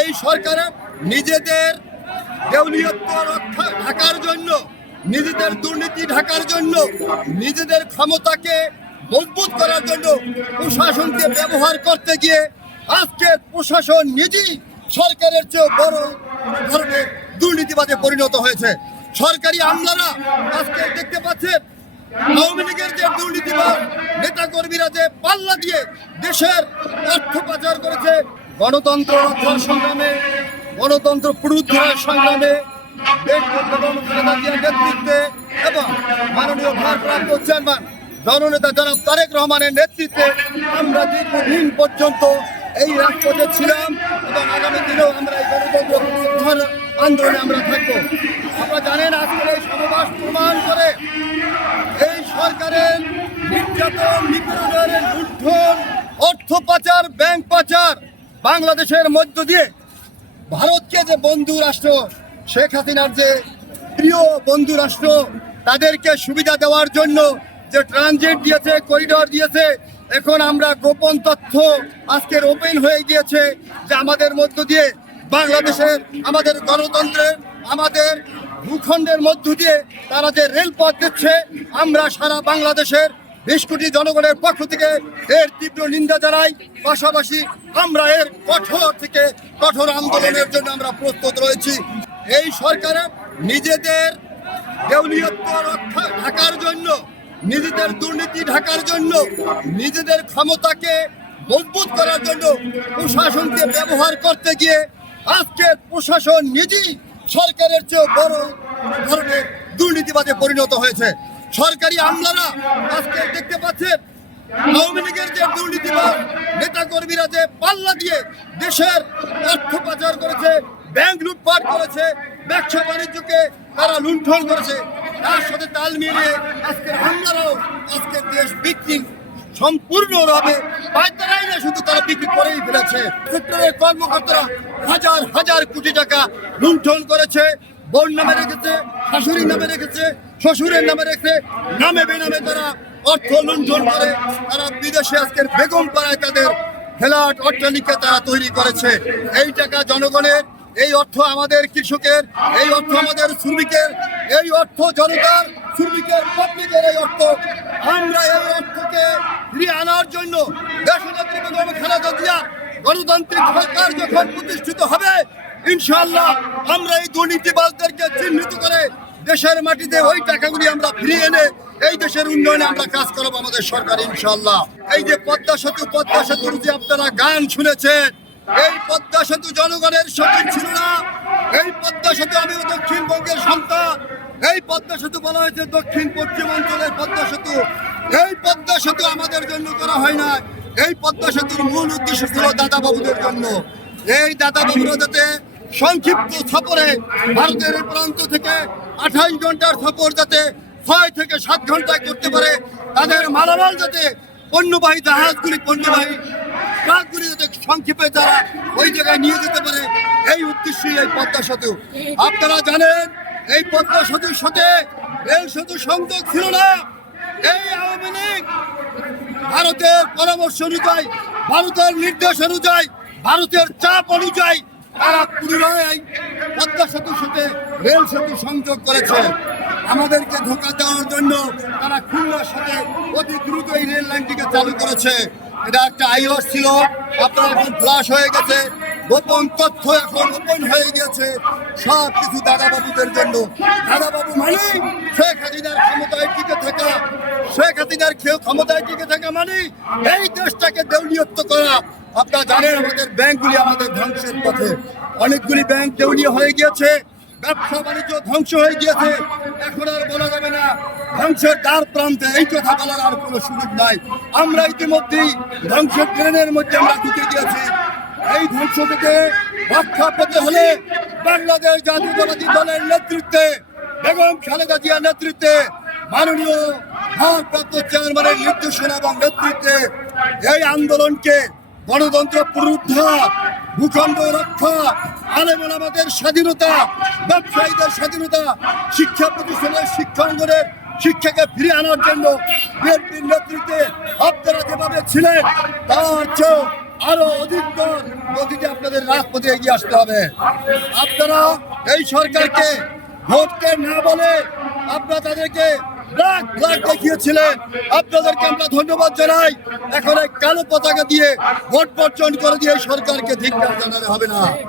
এই সরকার নিজেদের দেউলিয়ত্ব রক্ষা ঢাকার জন্য, নিজেদের দুর্নীতি ঢাকার জন্য, নিজেদের ক্ষমতাকে মজবুত করার জন্য প্রশাসনকে ব্যবহার করতে গিয়ে আজকে প্রশাসন নিজেই সরকারের চেয়ে বড় ধরনের দুর্নীতিবাদে পরিণত হয়েছে। সরকারি আমলারা আজকে দেখতে পাচ্ছেন, আওয়ামী লীগের যে দুর্নীতিবাদ নেতা কর্মীরা যে পাল্লা দিয়ে দেশের অর্থ পাচার করেছে গণতন্ত্র রক্ষার সংগ্রামে, গণতন্ত্র পুনরুদ্ধারের সংগ্রামে নেতৃত্বে এবং মাননীয় ভারপ্রাপ্ত চেয়ারম্যান জননেতা জনাব তারেক রহমানের নেতৃত্বে আমরা দীর্ঘদিন পর্যন্ত এই রাজপথে ছিলাম এবং আগামী দিনেও আমরা এই গণতন্ত্র পুনরুদ্ধার আন্দোলনে আমরা থাকব। আপনারা জানেন আজকের এই সমাবেশ প্রমাণ করে এই সরকারের নির্যাতন, নিপীড়নের লুণ্ঠন, অর্থ পাচার, ব্যাংক পাচার বাংলাদেশের মধ্য দিয়ে ভারতকে যে বন্ধু রাষ্ট্র, শেখ হাসিনার যে প্রিয় বন্ধু রাষ্ট্র, তাদেরকে সুবিধা দেওয়ার জন্য যে ট্রানজিট দিয়েছে করিডর দিয়েছে, এখন আমরা গোপন তথ্য আজকের ওপেন হয়ে গিয়েছে যে আমাদের মধ্য দিয়ে বাংলাদেশের আমাদের গণতন্ত্রের, আমাদের ভূখণ্ডের মধ্য দিয়ে তারা যে রেলপথ দিচ্ছে, আমরা সারা বাংলাদেশের বিশ কোটি জনগণের পক্ষ থেকে এর তীব্র নিন্দা জানাই। পাশাপাশি আমরা এর কঠোর থেকে কঠোর আন্দোলনের জন্য আমরা প্রস্তুত রয়েছি। এই সরকার নিজেদের দেউলিয়ত্ব রক্ষা ঢাকার জন্য, নিজেদের দুর্নীতি ঢাকার জন্য, নিজেদের ক্ষমতাকে মজবুত করার জন্য প্রশাসনকে ব্যবহার করতে গিয়ে আজকে প্রশাসন নিজেই সরকারের চেয়ে বড় ধরনের দুর্নীতিবাদে পরিণত হয়েছে। সরকারি আমলারা আজকে দেখতে পাচ্ছেন, আওয়ামী লীগের যে দুর্নীতিবাদ নেতা কর্মীরা যে পাল্লা দিয়ে দেশের অর্থ পাচার করেছে, ব্যাংক লুটপাট করেছে, ব্যবসা বাণিজ্যকে তারা লুণ্ঠন করেছে, তার সাথে তাল মিলিয়ে আজকে আমলারাও আজকে দেশ বিক্রি সম্পূর্ণভাবে পায়তারাই না, শুধু তারা বিক্রি করেই ফেলেছে। সেক্টরের কর্মকর্তারা হাজার হাজার কোটি টাকা লুণ্ঠন করেছে বোন নামে রেখেছে, শাশুড়ি নামে রেখেছে শ্বশুরের নামে রেখে নামে বেনামে তারা অর্থ লুণ্ঠন করে। তারা বিদেশে আজকের বেগম পাড়ায় তাদের ফ্ল্যাট অট্টালিকা তারা তৈরি করেছে। এই টাকা জনগণের, এই অর্থ আমাদের কৃষকের, এই অর্থ আমাদের শ্রমিকের, এই অর্থ জনতার, শ্রমিকের পাবলিকের এই অর্থ। আমরা এই অর্থকে ফিরিয়ে আনার জন্য দেশনেত্রী বেগম খালেদা জিয়া গণতান্ত্রিক সরকার যখন প্রতিষ্ঠিত হবে, ইনশাআল্লাহ আমরা এই করে দেশের মাটিতে ওই টাকাগুলি আমরা ফিরিয়ে এনে এই দেশের উন্নয়নে আমরা কাজ করব আমাদের সরকার, ইনশাআল্লাহ। এই যে পদ্মা সেতু, পদ্মা সেতুর যে আপনারা গান শুনেছেন। এই পদ্মা সেতু জনগণের সেতু ছিল না। এই পদ্মা সেতু আমি দক্ষিণবঙ্গের সন্তান। এই পদ্মা সেতু বলা হয়েছে দক্ষিণ পশ্চিম অঞ্চলের পদ্মা সেতু। এই পদ্মা সেতু আমাদের জন্য করা হয় না। এই পদ্মা সেতুর মূল উদ্দেশ্য ছিল দাদা বাবুদের জন্য। এই দাদা বাবুরা যাতে সংক্ষিপ্ত সফরে ভারতের প্রান্ত থেকে আঠাইশ ঘণ্টার সফর যাতে ছয় থেকে সাত ঘন্টায় করতে পারে, তাদের মালামাল যাতে পণ্যবাহী জাহাজগুলি, পণ্যবাহী ট্রাকগুলি যাতে সংক্ষেপে তারা ওই জায়গায় নিয়ে যেতে পারে, এই উদ্দেশ্যই এই পদ্মা সেতু। আপনারা জানেন, এই পদ্মা সেতুর সাথে রেল সেতু সংযোগ ছিল না। এই আওয়ামী লীগ ভারতের পরামর্শ অনুযায়ী, ভারতের নির্দেশ অনুযায়ী, ভারতের চাপ অনুযায়ী তারা পুনরায় পদ্মা সেতুর সাথে রেল সেতু সংযোগ করেছে। আমাদেরকে ধোকা দেওয়ার জন্য তারা খুলনার সাথে অতি দ্রুত এই রেল লাইনটিকে চালু করেছে। এটা একটা আইওয়াস ছিল, আপনার এখন ফ্লাশ হয়ে গেছে। গোপন তথ্য এখন ওপেন হয়ে গেছে সব কিছু দাদাবাবুদের জন্য। দাদাবাবু মানে শেখ হাসিনার ক্ষমতায় টিকে থাকা। শেখ হাসিনার খেয়ে ক্ষমতায় টিকে থাকা মানে এই দেশটাকে দেউলিয়ত্ব করা। আপনারা জানেন আমাদের ব্যাংকগুলি আমাদের ধ্বংসের পথে। অনেকগুলি ব্যাংক দেউলিয়া হয়ে গিয়েছে, ব্যবসা বাণিজ্য ধ্বংস হয়ে গিয়েছে। এখন আর বলা যাবে না, ধ্বংসের দ্বার প্রান্তে এই কথা বলার আর কোনো সুযোগ নাই। আমরা ইতিমধ্যেই ধ্বংস ট্রেনের মধ্যে আমরা ঢুকে গিয়েছি। এই ধ্বংস থেকে রক্ষা পেতে হলে বাংলাদেশ জাতীয়তাবাদী দলের নেতৃত্বে, বেগম খালেদা জিয়ার নেতৃত্বে, মাননীয় ভারপ্রাপ্ত চেয়ারম্যানের নির্দেশনা এবং নেতৃত্বে এই আন্দোলনকে গণতন্ত্র পুনরুদ্ধার ভূখণ্ড রক্ষা আলেমন আমাদের স্বাধীনতা, ব্যবসায়ীদের স্বাধীনতা, শিক্ষা প্রতিষ্ঠানের শিক্ষাঙ্গনের শিক্ষাকে ফিরে আনার জন্য বিএনপির নেতৃত্বে আপনারা যেভাবে ছিলেন, তার চেয়েও আরও অধিকতর গতিতে আপনাদের রাজপথে এগিয়ে আসতে হবে। আপনারা এই সরকারকে ভোটকে না বলে আপনারা তাদেরকে ব্ল্যাক ফ্ল্যাগ দেখিয়েছিলেন। আপনাদেরকে আমরা ধন্যবাদ জানাই। এখন এই কালো পতাকা দিয়ে ভোট বর্জন করে দিয়ে সরকারকে ধিক্কার জানাতে হবে না।